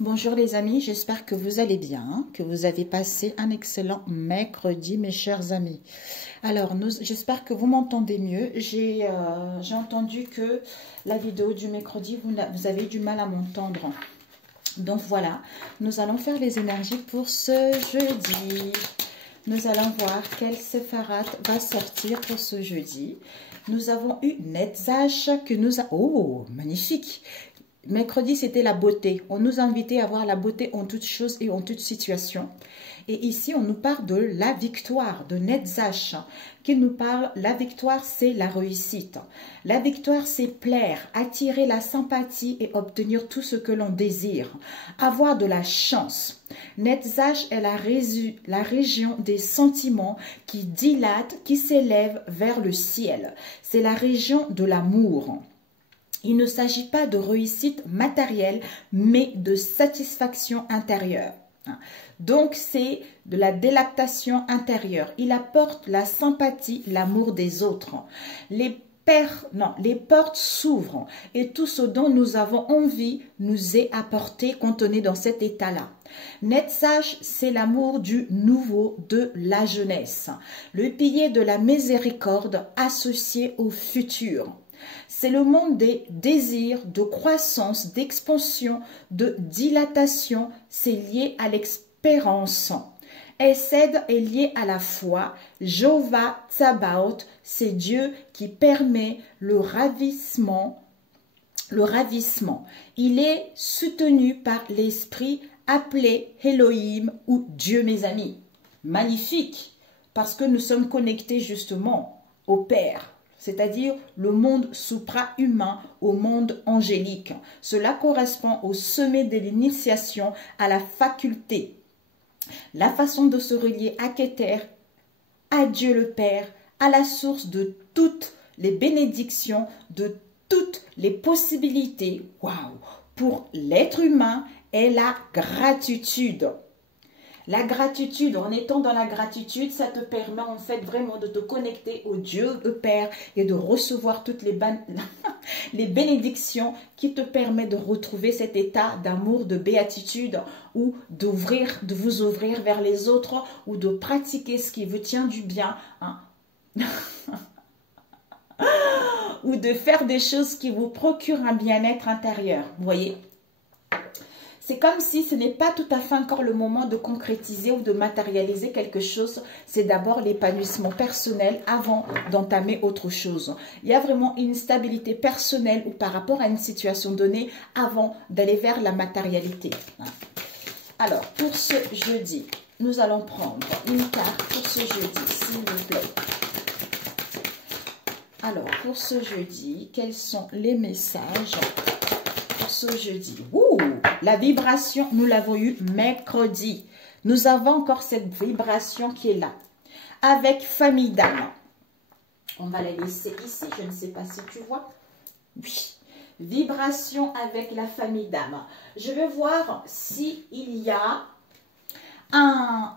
Bonjour les amis, j'espère que vous allez bien, que vous avez passé un excellent mercredi mes chers amis. Alors, j'espère que vous m'entendez mieux. J'ai entendu que la vidéo du mercredi, vous avez du mal à m'entendre. Donc voilà, nous allons faire les énergies pour ce jeudi. Nous allons voir quelle séfarade va sortir pour ce jeudi. Nous avons eu Netzach que nous a... Oh, magnifique! Mercredi, c'était la beauté. On nous a invités à voir la beauté en toutes choses et en toutes situations. Et ici, on nous parle de la victoire, de Netzach, qui nous parle, la victoire, c'est la réussite. La victoire, c'est plaire, attirer la sympathie et obtenir tout ce que l'on désire. Avoir de la chance. Netzach est la région des sentiments qui dilate, qui s'élève vers le ciel. C'est la région de l'amour. Il ne s'agit pas de réussite matérielle, mais de satisfaction intérieure. Donc, c'est de la délectation intérieure. Il apporte la sympathie, l'amour des autres. Les portes s'ouvrent et tout ce dont nous avons envie nous est apporté quand on est dans cet état-là. Netzach, c'est l'amour du nouveau, de la jeunesse. Le pilier de la miséricorde associé au futur. C'est le monde des désirs, de croissance, d'expansion, de dilatation. C'est lié à l'espérance. Esed est lié à la foi. Jéhovah Tsabaoth, c'est Dieu qui permet le ravissement. Il est soutenu par l'esprit appelé Elohim ou Dieu, mes amis. Magnifique, parce que nous sommes connectés justement au Père. C'est-à-dire le monde supra-humain au monde angélique. Cela correspond au sommet de l'initiation, à la faculté. La façon de se relier à Keter, à Dieu le Père, à la source de toutes les bénédictions, de toutes les possibilités. Waouh! Pour l'être humain est la gratitude. La gratitude, en étant dans la gratitude, ça te permet en fait vraiment de te connecter au Dieu le Père et de recevoir toutes les bénédictions qui te permettent de retrouver cet état d'amour, de béatitude ou de vous ouvrir vers les autres ou de pratiquer ce qui vous tient du bien. Hein. Ou de faire des choses qui vous procurent un bien-être intérieur. Vous voyez ? C'est comme si ce n'est pas tout à fait encore le moment de concrétiser ou de matérialiser quelque chose. C'est d'abord l'épanouissement personnel avant d'entamer autre chose. Il y a vraiment une stabilité personnelle ou par rapport à une situation donnée avant d'aller vers la matérialité. Alors, pour ce jeudi, nous allons prendre une carte pour ce jeudi, s'il vous plaît. Alors, pour ce jeudi, quels sont les messages pour ce jeudi? La vibration, nous l'avons eu mercredi. Nous avons encore cette vibration qui est là. Avec famille d'âme. On va la laisser ici. Je ne sais pas si tu vois. Oui. Vibration avec la famille d'âme. Je vais voir s'il y a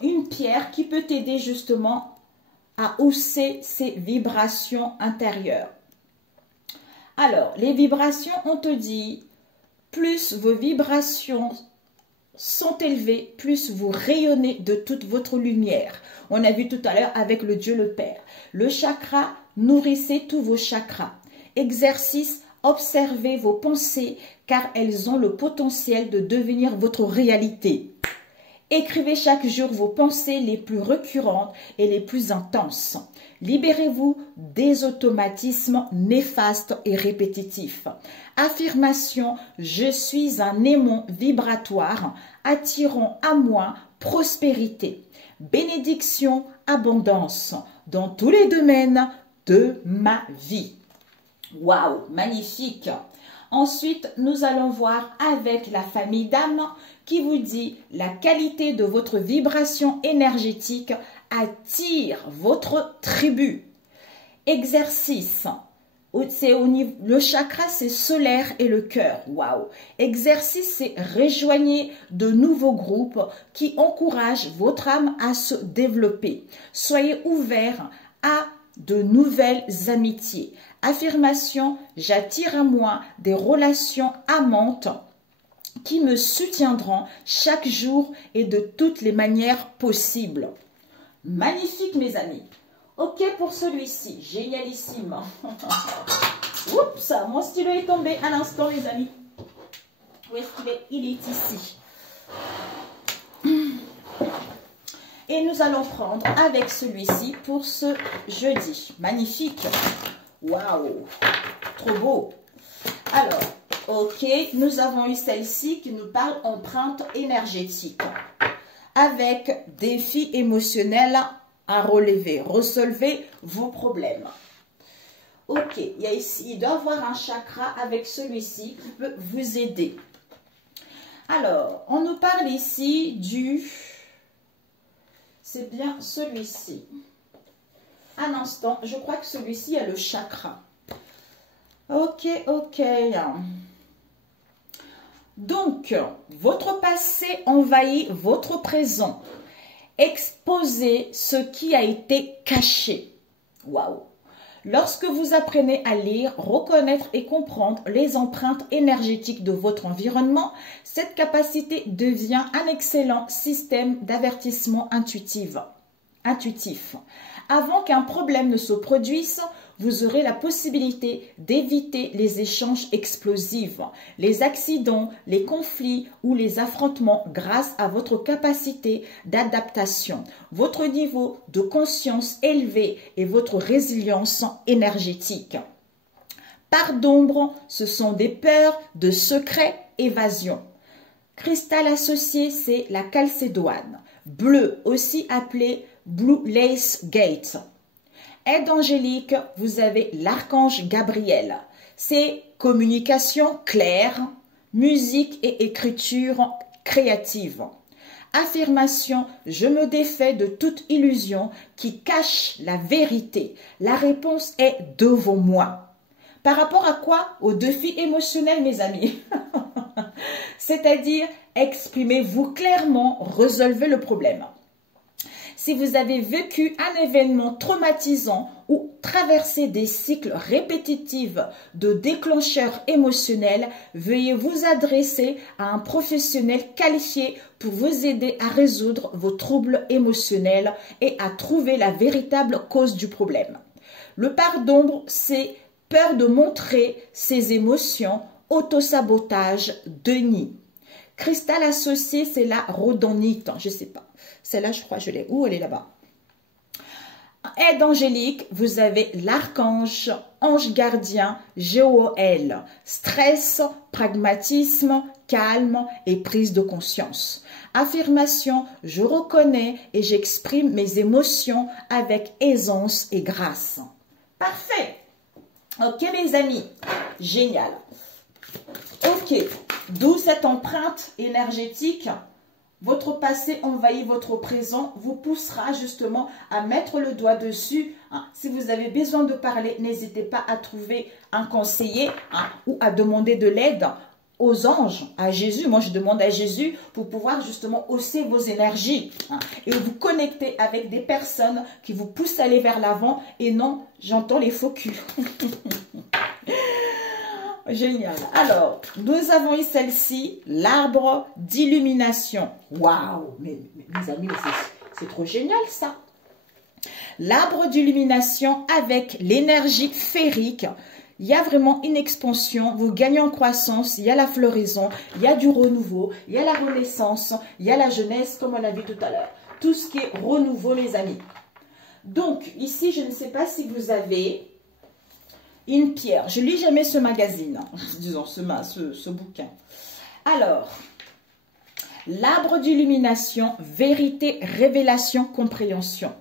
une pierre qui peut t'aider justement à hausser ces vibrations intérieures. Alors, les vibrations, on te dit... Plus vos vibrations sont élevées, plus vous rayonnez de toute votre lumière. On a vu tout à l'heure avec le Dieu le Père. Le chakra, nourrissez tous vos chakras. Exercice, observez vos pensées car elles ont le potentiel de devenir votre réalité. Écrivez chaque jour vos pensées les plus récurrentes et les plus intenses. Libérez-vous des automatismes néfastes et répétitifs. Affirmation, je suis un aimant vibratoire, attirant à moi prospérité. Bénédiction, abondance dans tous les domaines de ma vie. Waouh, magnifique! Ensuite, nous allons voir avec la famille d'âme qui vous dit la qualité de votre vibration énergétique attire votre tribu. Exercice. Le chakra, c'est solaire et le cœur. Waouh! Exercice, c'est rejoignez de nouveaux groupes qui encouragent votre âme à se développer. Soyez ouverts à de nouvelles amitiés. Affirmation, j'attire à moi des relations amantes qui me soutiendront chaque jour et de toutes les manières possibles. Magnifique, mes amis. Ok pour celui-ci. Génialissime. Oups, mon stylo est tombé à l'instant, les amis. Où est-ce qu'il est? Il est ici. Et nous allons prendre avec celui-ci pour ce jeudi. Magnifique. Waouh. Trop beau. Alors, ok, nous avons eu celle-ci qui nous parle empreinte énergétique. Avec défi émotionnel à relever. Resolvez vos problèmes. Ok, il doit y avoir un chakra avec celui-ci qui peut vous aider. Alors, on nous parle ici du... C'est bien celui-ci. Un instant, je crois que celui-ci a le chakra. Ok, ok. Donc, votre passé envahit votre présent. Exposez ce qui a été caché. Waouh! Lorsque vous apprenez à lire, reconnaître et comprendre les empreintes énergétiques de votre environnement, cette capacité devient un excellent système d'avertissement intuitif. Avant qu'un problème ne se produise, vous aurez la possibilité d'éviter les échanges explosifs, les accidents, les conflits ou les affrontements grâce à votre capacité d'adaptation, votre niveau de conscience élevé et votre résilience énergétique. Part d'ombre, ce sont des peurs, de secrets, évasion. Cristal associé, c'est la calcédoine. Bleu, aussi appelé Blue Lace Gate. Aide angélique, vous avez l'archange Gabriel. C'est communication claire, musique et écriture créative. Affirmation, je me défais de toute illusion qui cache la vérité. La réponse est devant moi. Par rapport à quoi? Au défi émotionnel, mes amis. C'est-à-dire, exprimez-vous clairement, résolvez le problème. Si vous avez vécu un événement traumatisant ou traversé des cycles répétitifs de déclencheurs émotionnels, veuillez vous adresser à un professionnel qualifié pour vous aider à résoudre vos troubles émotionnels et à trouver la véritable cause du problème. Le part d'ombre, c'est peur de montrer ses émotions, autosabotage, déni. Cristal associé, c'est la rhodonite, je ne sais pas. Celle-là, je crois que je l'ai. Où elle est là-bas? Aide angélique, vous avez l'archange, ange gardien, Joël. Stress, pragmatisme, calme et prise de conscience. Affirmation, je reconnais et j'exprime mes émotions avec aisance et grâce. Parfait. Ok, mes amis. Génial. Ok. D'où cette empreinte énergétique. Votre passé envahit votre présent, vous poussera justement à mettre le doigt dessus. Si vous avez besoin de parler, n'hésitez pas à trouver un conseiller ou à demander de l'aide aux anges, à Jésus. Moi, je demande à Jésus pour pouvoir justement hausser vos énergies et vous connecter avec des personnes qui vous poussent à aller vers l'avant et non, j'entends les faux culs. Génial. Alors, nous avons eu celle-ci, l'arbre d'illumination. Waouh, mes amis, c'est trop génial ça. L'arbre d'illumination avec l'énergie féerique. Il y a vraiment une expansion, vous gagnez en croissance, il y a la floraison, il y a du renouveau, il y a la renaissance, il y a la jeunesse, comme on a vu tout à l'heure. Tout ce qui est renouveau, mes amis. Donc, ici, je ne sais pas si vous avez une pierre. Je ne lis jamais ce magazine, disons, ce bouquin. Alors, l'arbre d'illumination, vérité, révélation, compréhension.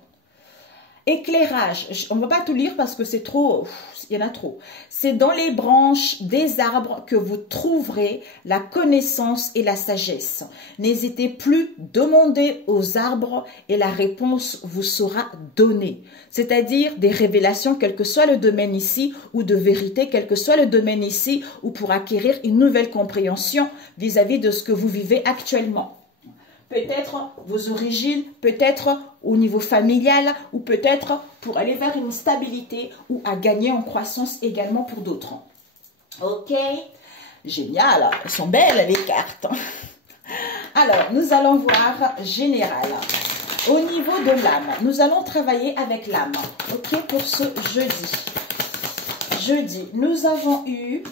Éclairage, on ne va pas tout lire parce que c'est trop, il y en a trop. C'est dans les branches des arbres que vous trouverez la connaissance et la sagesse. N'hésitez plus, demandez aux arbres et la réponse vous sera donnée. C'est-à-dire des révélations, quel que soit le domaine ici, ou de vérité, quel que soit le domaine ici, ou pour acquérir une nouvelle compréhension vis-à-vis de ce que vous vivez actuellement. Peut-être vos origines, peut-être au niveau familial ou peut-être pour aller vers une stabilité ou à gagner en croissance également pour d'autres. Ok. Génial, elles sont belles les cartes. Alors, nous allons voir général. Au niveau de l'âme, nous allons travailler avec l'âme. Ok, pour ce jeudi. Jeudi, nous avons eu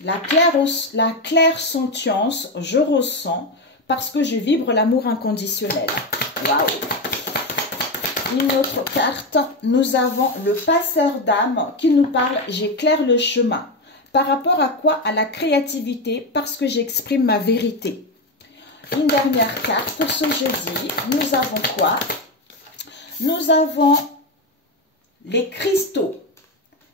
la claire sentience, je ressens, parce que je vibre l'amour inconditionnel. Waouh! Une autre carte, nous avons le passeur d'âme qui nous parle, j'éclaire le chemin. Par rapport à quoi? À la créativité, parce que j'exprime ma vérité. Une dernière carte pour ce jeudi, nous avons quoi? Nous avons les cristaux.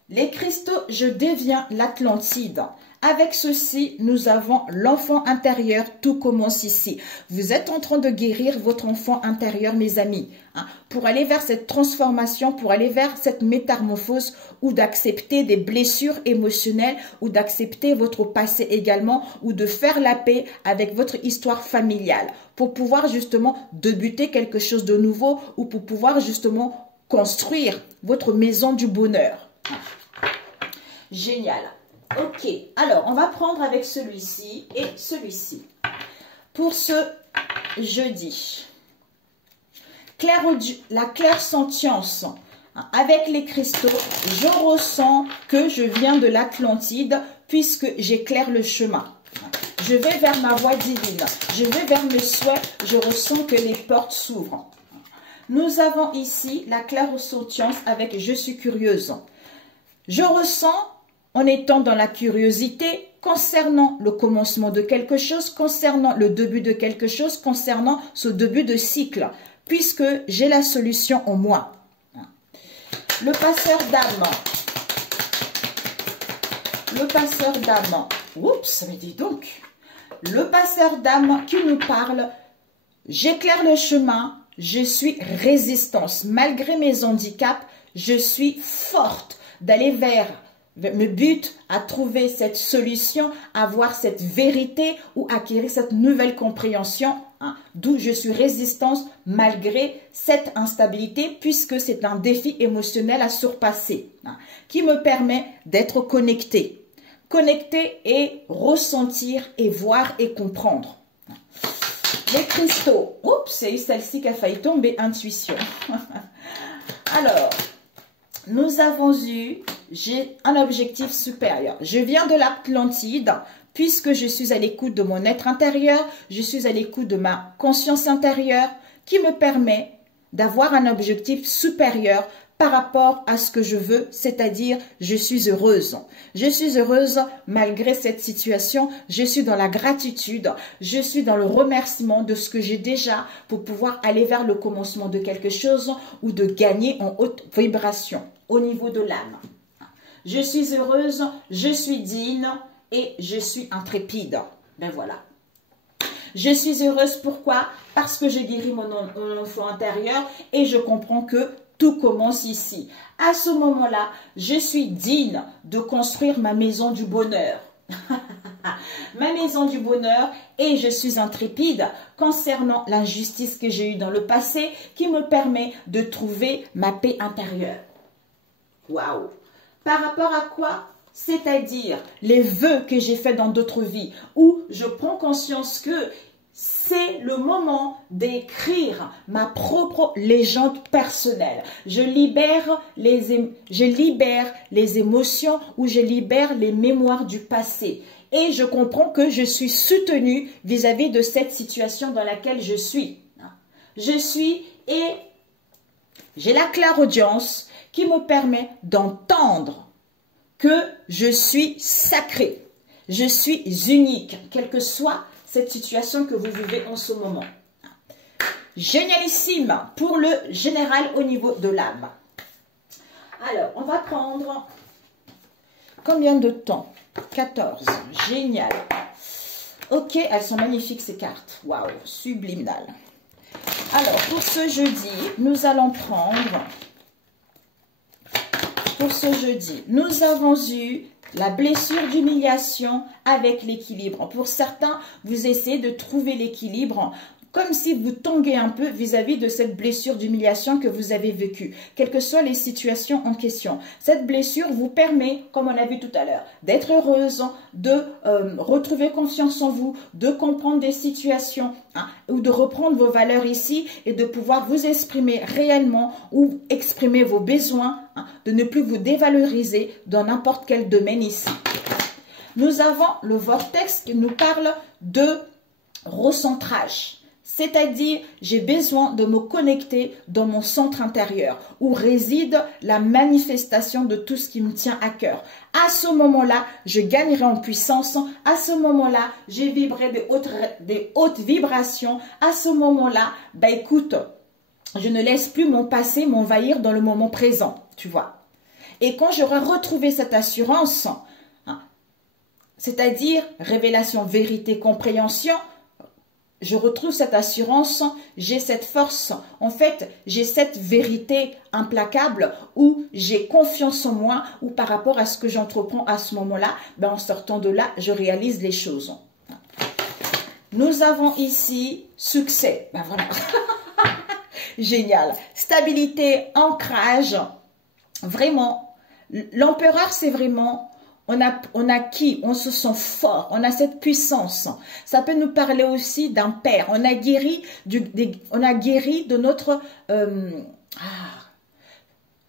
Les cristaux, je deviens l'Atlantide. Avec ceci, nous avons l'enfant intérieur, tout commence ici. Vous êtes en train de guérir votre enfant intérieur, mes amis, hein, pour aller vers cette transformation, pour aller vers cette métamorphose ou d'accepter des blessures émotionnelles ou d'accepter votre passé également ou de faire la paix avec votre histoire familiale pour pouvoir justement débuter quelque chose de nouveau ou pour pouvoir justement construire votre maison du bonheur. Génial. Ok, alors on va prendre avec celui-ci et celui-ci. Pour ce jeudi, la clairsentience, avec les cristaux, je ressens que je viens de l'Atlantide puisque j'éclaire le chemin. Je vais vers ma voie divine, je vais vers mes souhaits, je ressens que les portes s'ouvrent. Nous avons ici la clairsentience avec je suis curieuse. Je ressens en étant dans la curiosité concernant le commencement de quelque chose, concernant le début de quelque chose, concernant ce début de cycle, puisque j'ai la solution en moi. Le passeur d'âme. Le passeur d'âme. Oups, mais dis donc. Le passeur d'âme qui nous parle, j'éclaire le chemin, je suis résistance. Malgré mes handicaps, je suis forte d'aller vers me but à trouver cette solution, à voir cette vérité ou acquérir cette nouvelle compréhension, hein, d'où je suis résistance malgré cette instabilité puisque c'est un défi émotionnel à surpasser, hein, qui me permet d'être connecté. Connecté et ressentir et voir et comprendre. Les cristaux. Oups, c'est celle-ci qui a failli tomber, intuition. Alors, nous avons eu, j'ai un objectif supérieur. Je viens de l'Atlantide, puisque je suis à l'écoute de mon être intérieur, je suis à l'écoute de ma conscience intérieure, qui me permet d'avoir un objectif supérieur par rapport à ce que je veux, c'est-à-dire je suis heureuse. Je suis heureuse malgré cette situation, je suis dans la gratitude, je suis dans le remerciement de ce que j'ai déjà pour pouvoir aller vers le commencement de quelque chose ou de gagner en haute vibration au niveau de l'âme. Je suis heureuse, je suis digne et je suis intrépide. Ben voilà. Je suis heureuse, pourquoi? Parce que j'ai guéri mon enfant intérieur et je comprends que tout commence ici. À ce moment-là, je suis digne de construire ma maison du bonheur. Ma maison du bonheur et je suis intrépide concernant l'injustice que j'ai eue dans le passé qui me permet de trouver ma paix intérieure. Waouh! Par rapport à quoi? C'est-à-dire les vœux que j'ai faits dans d'autres vies où je prends conscience que c'est le moment d'écrire ma propre légende personnelle. Je libère les émotions ou je libère les mémoires du passé. Et je comprends que je suis soutenue vis-à-vis de cette situation dans laquelle je suis. Je suis et j'ai la clairaudience qui me permet d'entendre que je suis sacrée. Je suis unique, quelle que soit cette situation que vous vivez en ce moment. Génialissime pour le général au niveau de l'âme. Alors, on va prendre combien de temps? 14. Génial. Ok, elles sont magnifiques ces cartes. Waouh, subliminal. Alors, pour ce jeudi, nous allons prendre... Pour ce jeudi, nous avons eu la blessure d'humiliation avec l'équilibre. Pour certains, vous essayez de trouver l'équilibre comme si vous tanguez un peu vis-à-vis de cette blessure d'humiliation que vous avez vécue, quelles que soient les situations en question. Cette blessure vous permet, comme on a vu tout à l'heure, d'être heureuse, de retrouver confiance en vous, de comprendre des situations ou de reprendre vos valeurs ici et de pouvoir vous exprimer réellement ou exprimer vos besoins, de ne plus vous dévaloriser dans n'importe quel domaine ici. Nous avons le vortex qui nous parle de recentrage. C'est-à-dire, j'ai besoin de me connecter dans mon centre intérieur où réside la manifestation de tout ce qui me tient à cœur. À ce moment-là, je gagnerai en puissance. À ce moment-là, j'ai vibré des hautes vibrations. À ce moment-là, bah écoute, je ne laisse plus mon passé m'envahir dans le moment présent, tu vois. Et quand j'aurai retrouvé cette assurance, c'est-à-dire révélation, vérité, compréhension, je retrouve cette assurance, j'ai cette force, en fait, j'ai cette vérité implacable où j'ai confiance en moi, ou par rapport à ce que j'entreprends à ce moment-là, ben en sortant de là, je réalise les choses. Nous avons ici succès, ben voilà, génial, stabilité, ancrage, vraiment, l'empereur c'est vraiment... On a qui? On se sent fort, on a cette puissance. Ça peut nous parler aussi d'un père. On a guéri de notre...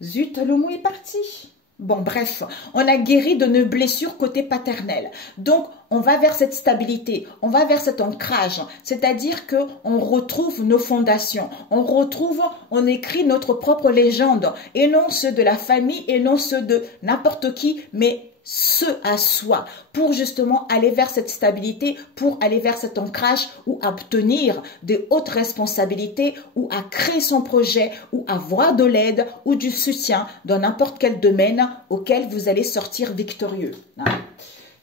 zut, le mot est parti. Bon, bref, on a guéri de nos blessures côté paternel. Donc, on va vers cette stabilité, on va vers cet ancrage. C'est-à-dire qu'on retrouve nos fondations, on écrit notre propre légende. Et non ceux de la famille, et non ceux de n'importe qui, mais ce à soi, pour justement aller vers cette stabilité, pour aller vers cet ancrage ou à obtenir des hautes responsabilités ou à créer son projet ou avoir de l'aide ou du soutien dans n'importe quel domaine auquel vous allez sortir victorieux.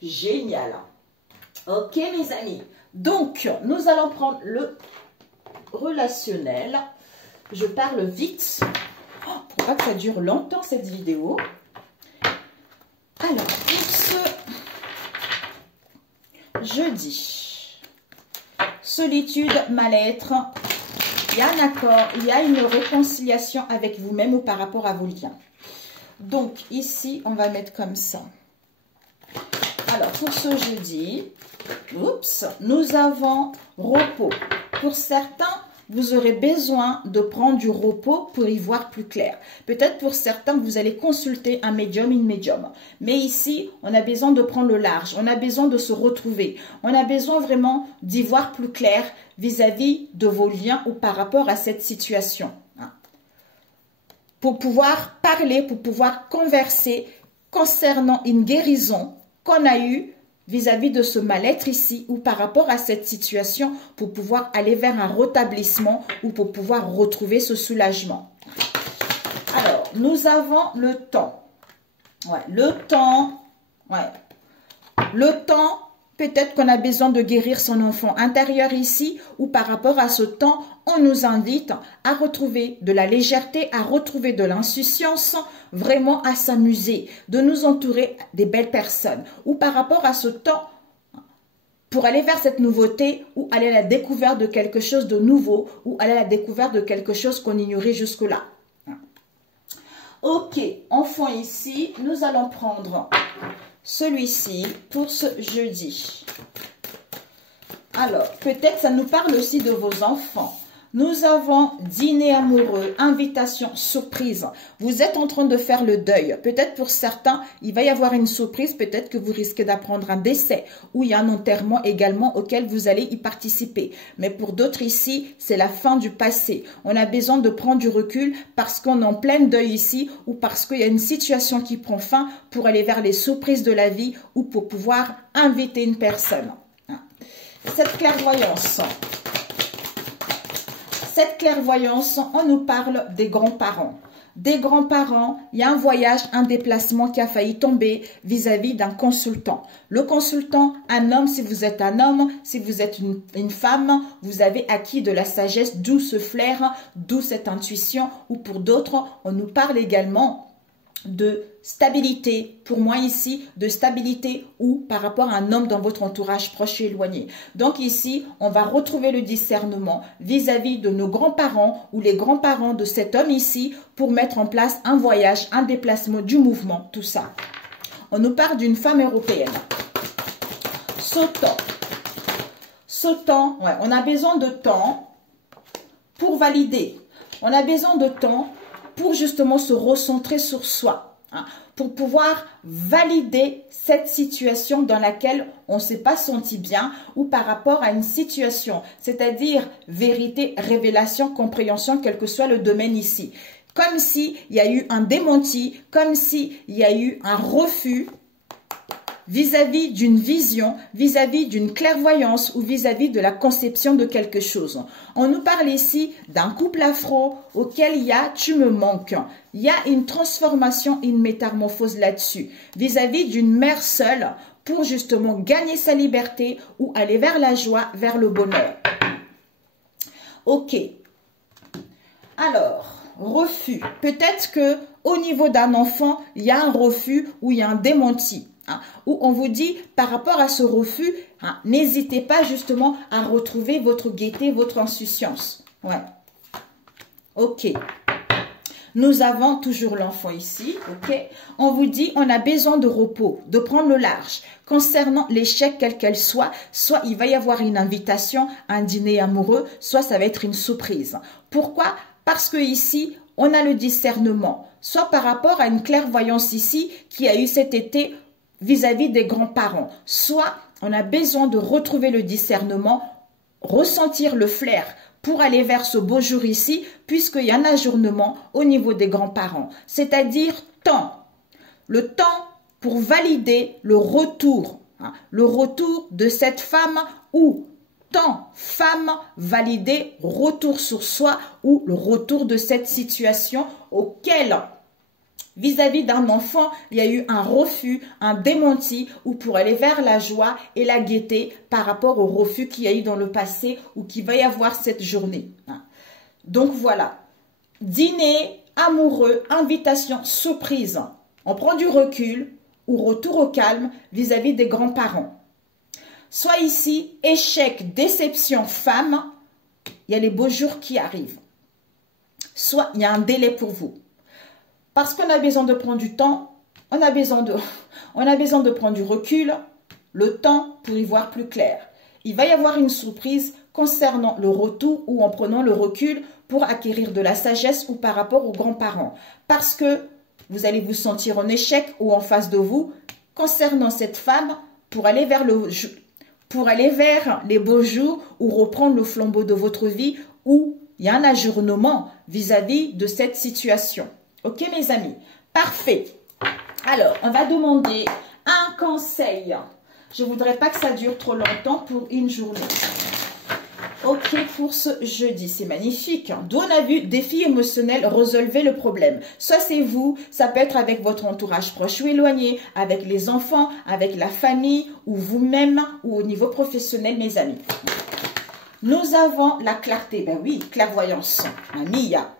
Génial. Ok mes amis, donc nous allons prendre le relationnel. Je parle vite pour pas que ça dure longtemps cette vidéo. Alors, pour ce jeudi, solitude, mal-être, il y a un accord, il y a une réconciliation avec vous-même ou par rapport à vos liens. Donc, ici, on va mettre comme ça. Alors, pour ce jeudi, nous avons repos. Pour certains, vous aurez besoin de prendre du repos pour y voir plus clair. Peut-être pour certains, vous allez consulter un médium, une médium. Mais ici, on a besoin de prendre le large. On a besoin de se retrouver. On a besoin vraiment d'y voir plus clair vis-à-vis de vos liens ou par rapport à cette situation. Pour pouvoir parler, pour pouvoir converser concernant une guérison qu'on a eue vis-à-vis de ce mal-être ici ou par rapport à cette situation pour pouvoir aller vers un rétablissement ou pour pouvoir retrouver ce soulagement. Alors, nous avons le temps. Ouais, le temps. Le temps, peut-être qu'on a besoin de guérir son enfant intérieur ici ou par rapport à ce temps, on nous invite à retrouver de la légèreté, à retrouver de l'insouciance, vraiment à s'amuser, de nous entourer des belles personnes. Ou par rapport à ce temps, pour aller vers cette nouveauté ou aller à la découverte de quelque chose de nouveau ou aller à la découverte de quelque chose qu'on ignorait jusque-là. Ok, enfin ici, nous allons prendre celui-ci pour ce jeudi. Alors, peut-être ça nous parle aussi de vos enfants. Nous avons dîner amoureux, invitation, surprise. Vous êtes en train de faire le deuil. Peut-être pour certains, il va y avoir une surprise. Peut-être que vous risquez d'apprendre un décès ou il y a un enterrement également auquel vous allez y participer. Mais pour d'autres ici, c'est la fin du passé. On a besoin de prendre du recul parce qu'on est en plein deuil ici ou parce qu'il y a une situation qui prend fin pour aller vers les surprises de la vie ou pour pouvoir inviter une personne. Cette clairvoyance... Cette clairvoyance, on nous parle des grands-parents. Des grands-parents, il y a un voyage, un déplacement qui a failli tomber vis-à-vis d'un consultant. Le consultant, un homme, si vous êtes un homme, si vous êtes une femme, vous avez acquis de la sagesse, d'où ce flair, d'où cette intuition. Ou pour d'autres, on nous parle également de stabilité, pour moi ici, de stabilité ou par rapport à un homme dans votre entourage proche et éloigné. Donc ici, on va retrouver le discernement vis-à-vis de nos grands-parents ou les grands-parents de cet homme ici pour mettre en place un voyage, un déplacement, du mouvement, tout ça. On nous parle d'une femme européenne. Sautant, ouais, on a besoin de temps pour valider. On a besoin de temps pour justement se recentrer sur soi, hein, pour pouvoir valider cette situation dans laquelle on ne s'est pas senti bien ou par rapport à une situation, c'est-à-dire vérité, révélation, compréhension, quel que soit le domaine ici. Comme s'il y a eu un démenti, comme s'il y a eu un refus vis-à-vis d'une vision, vis-à-vis d'une clairvoyance ou vis-à-vis de la conception de quelque chose. On nous parle ici d'un couple afro auquel il y a « tu me manques ». Il y a une transformation, une métamorphose là-dessus, vis-à-vis d'une mère seule pour justement gagner sa liberté ou aller vers la joie, vers le bonheur. Ok. Alors, refus. Peut-être que au niveau d'un enfant, il y a un refus ou il y a un démenti. Hein, où on vous dit, par rapport à ce refus, hein, n'hésitez pas justement à retrouver votre gaieté, votre insouciance. Ouais. Ok. Nous avons toujours l'enfant ici. Ok. On vous dit, on a besoin de repos, de prendre le large. Concernant l'échec, quel qu'elle soit il va y avoir une invitation, un dîner amoureux, soit ça va être une surprise. Pourquoi? Parce que ici, on a le discernement. Soit par rapport à une clairvoyance ici, qui a eu cet été vis-à-vis des grands-parents. Soit on a besoin de retrouver le discernement, ressentir le flair pour aller vers ce beau jour ici, puisqu'il y a un ajournement au niveau des grands-parents. C'est-à-dire temps. Le temps pour valider le retour de cette femme ou temps, femme, valider, retour sur soi ou le retour de cette situation auquel vis-à-vis d'un enfant, il y a eu un refus, un démenti, ou pour aller vers la joie et la gaieté par rapport au refus qu'il y a eu dans le passé ou qu'il va y avoir cette journée. Donc voilà, dîner, amoureux, invitation, surprise. On prend du recul ou retour au calme vis-à-vis des grands-parents. Soit ici, échec, déception, femme, il y a les beaux jours qui arrivent. Soit il y a un délai pour vous. Parce qu'on a besoin de prendre du temps, on a besoin de prendre du recul, le temps pour y voir plus clair. Il va y avoir une surprise concernant le retour ou en prenant le recul pour acquérir de la sagesse ou par rapport aux grands-parents. Parce que vous allez vous sentir en échec ou en face de vous concernant cette femme pour aller vers les beaux jours ou reprendre le flambeau de votre vie où il y a un ajournement vis-à-vis de cette situation. Ok mes amis, parfait. Alors, on va demander un conseil. Je ne voudrais pas que ça dure trop longtemps pour une journée. Ok, pour ce jeudi, c'est magnifique. D'où on a vu défi émotionnel, résolvez le problème. Soit c'est vous, ça peut être avec votre entourage proche ou éloigné, avec les enfants, avec la famille ou vous-même ou au niveau professionnel, mes amis. Nous avons la clarté. Ben oui, clairvoyance. Mamia.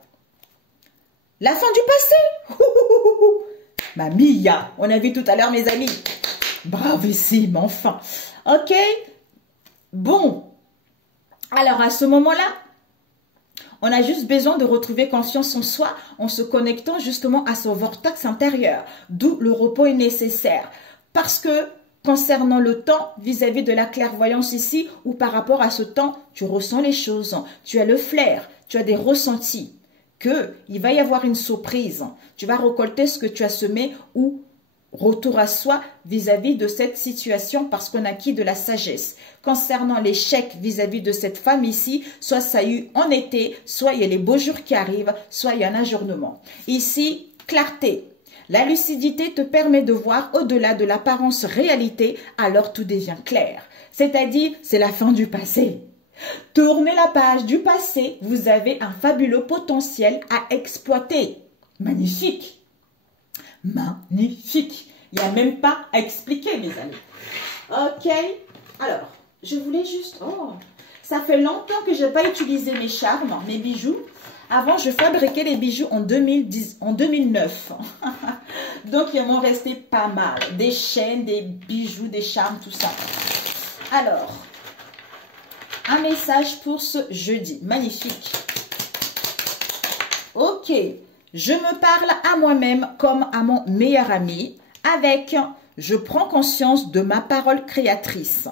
La fin du passé. Mamia. On a vu tout à l'heure, mes amis. Bravissime, enfin. Ok. Bon. Alors, à ce moment-là, on a juste besoin de retrouver confiance en soi en se connectant justement à son vortex intérieur. D'où le repos est nécessaire. Parce que concernant le temps, vis-à-vis de la clairvoyance ici, ou par rapport à ce temps, tu ressens les choses. Tu as le flair, tu as des ressentis. Il va y avoir une surprise. Tu vas récolter ce que tu as semé ou retour à soi vis-à-vis de cette situation parce qu'on a acquis de la sagesse. Concernant l'échec vis-à-vis de cette femme ici, soit ça a eu en été, soit il y a les beaux jours qui arrivent, soit il y a un ajournement. Ici, clarté. La lucidité te permet de voir au-delà de l'apparence réalité, alors tout devient clair. C'est-à-dire, c'est la fin du passé. Tournez la page du passé, vous avez un fabuleux potentiel à exploiter. Magnifique. Magnifique. Il n'y a même pas à expliquer, mes amis. Ok. Alors, je voulais juste... Oh, ça fait longtemps que je n'ai pas utilisé mes charmes, mes bijoux. Avant, je fabriquais les bijoux en 2009. Donc, il m'en restait pas mal. Des chaînes, des bijoux, des charmes, tout ça. Alors, un message pour ce jeudi. Magnifique. Ok. Je me parle à moi-même comme à mon meilleur ami avec « Je prends conscience de ma parole créatrice ».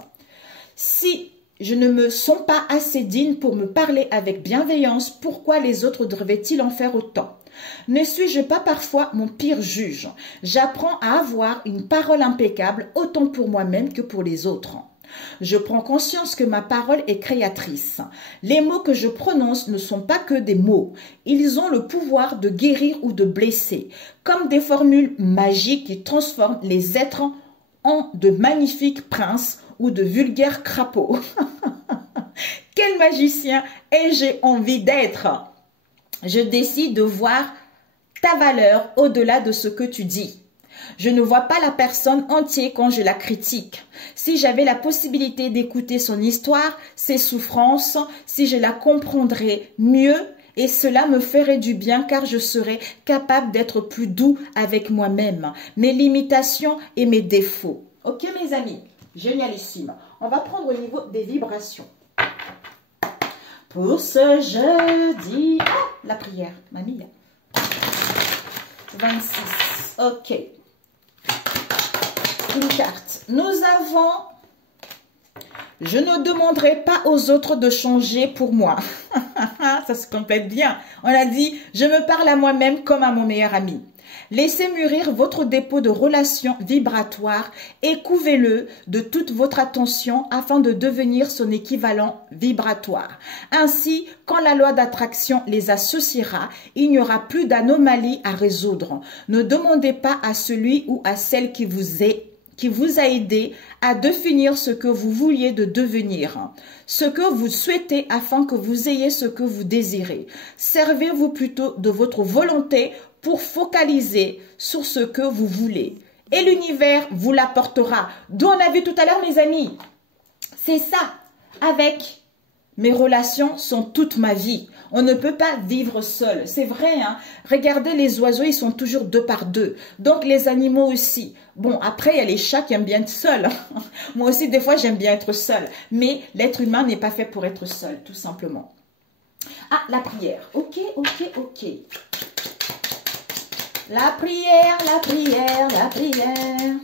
Si je ne me sens pas assez digne pour me parler avec bienveillance, pourquoi les autres devraient-ils en faire autant? Ne suis-je pas parfois mon pire juge? J'apprends à avoir une parole impeccable autant pour moi-même que pour les autres. Je prends conscience que ma parole est créatrice. Les mots que je prononce ne sont pas que des mots. Ils ont le pouvoir de guérir ou de blesser, comme des formules magiques qui transforment les êtres en de magnifiques princes ou de vulgaires crapauds. Quel magicien ai-je envie d'être? Je décide de voir ta valeur au-delà de ce que tu dis. Je ne vois pas la personne entière quand je la critique. Si j'avais la possibilité d'écouter son histoire, ses souffrances, si je la comprendrais mieux, et cela me ferait du bien car je serais capable d'être plus doux avec moi-même, mes limitations et mes défauts. Ok mes amis, génialissime. On va prendre au niveau des vibrations. Pour ce jeudi, la prière, mamie. 26, ok. Une carte. Nous avons, je ne demanderai pas aux autres de changer pour moi. Ça se complète bien. On a dit, je me parle à moi-même comme à mon meilleur ami. Laissez mûrir votre dépôt de relations vibratoires et couvez-le de toute votre attention afin de devenir son équivalent vibratoire. Ainsi, quand la loi d'attraction les associera, il n'y aura plus d'anomalies à résoudre. Ne demandez pas à celui ou à celle qui vous a aidé à définir ce que vous vouliez de devenir, ce que vous souhaitez afin que vous ayez ce que vous désirez. Servez-vous plutôt de votre volonté pour focaliser sur ce que vous voulez. Et l'univers vous l'apportera. D'où on a vu tout à l'heure, mes amis. C'est ça. Avec mes relations sont toute ma vie. On ne peut pas vivre seul. C'est vrai, hein. Regardez les oiseaux, ils sont toujours deux par deux. Donc les animaux aussi. Bon, après, il y a les chats qui aiment bien être seuls. Moi aussi, des fois, j'aime bien être seul. Mais l'être humain n'est pas fait pour être seul, tout simplement. Ah, la prière. Ok, ok, ok. La prière, la prière, la prière.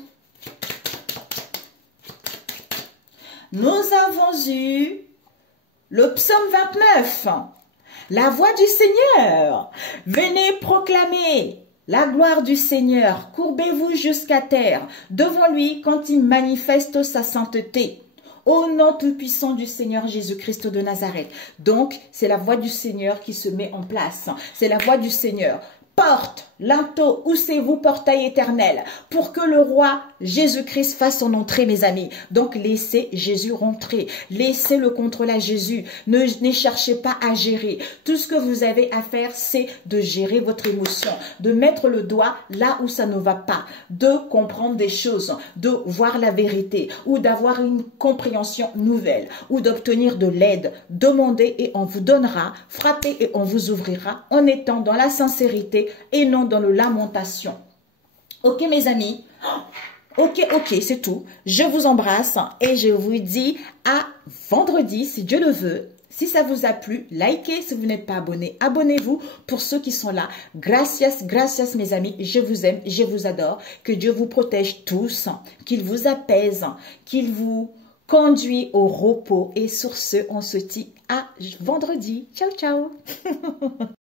Nous avons eu le psaume 29. La voix du Seigneur. Venez proclamer la gloire du Seigneur. Courbez-vous jusqu'à terre devant lui quand il manifeste sa sainteté. Au nom tout-puissant du Seigneur Jésus-Christ de Nazareth. Donc, c'est la voix du Seigneur qui se met en place. C'est la voix du Seigneur. Porte, linteau, houssez-vous, portail éternel, pour que le roi Jésus-Christ fasse son entrée, mes amis. Donc, laissez Jésus rentrer. Laissez-le contrôler à Jésus. Ne cherchez pas à gérer. Tout ce que vous avez à faire, c'est de gérer votre émotion, de mettre le doigt là où ça ne va pas, de comprendre des choses, de voir la vérité, ou d'avoir une compréhension nouvelle, ou d'obtenir de l'aide. Demandez et on vous donnera, frappez et on vous ouvrira, en étant dans la sincérité et non dans le lamentation. Ok mes amis? Ok, c'est tout. Je vous embrasse et je vous dis à vendredi si Dieu le veut. Si ça vous a plu, likez. Si vous n'êtes pas abonné, abonnez-vous. Pour ceux qui sont là, gracias, gracias mes amis. Je vous aime, je vous adore. Que Dieu vous protège tous, qu'il vous apaise, qu'il vous conduit au repos. Et sur ce, on se dit à vendredi. Ciao, ciao.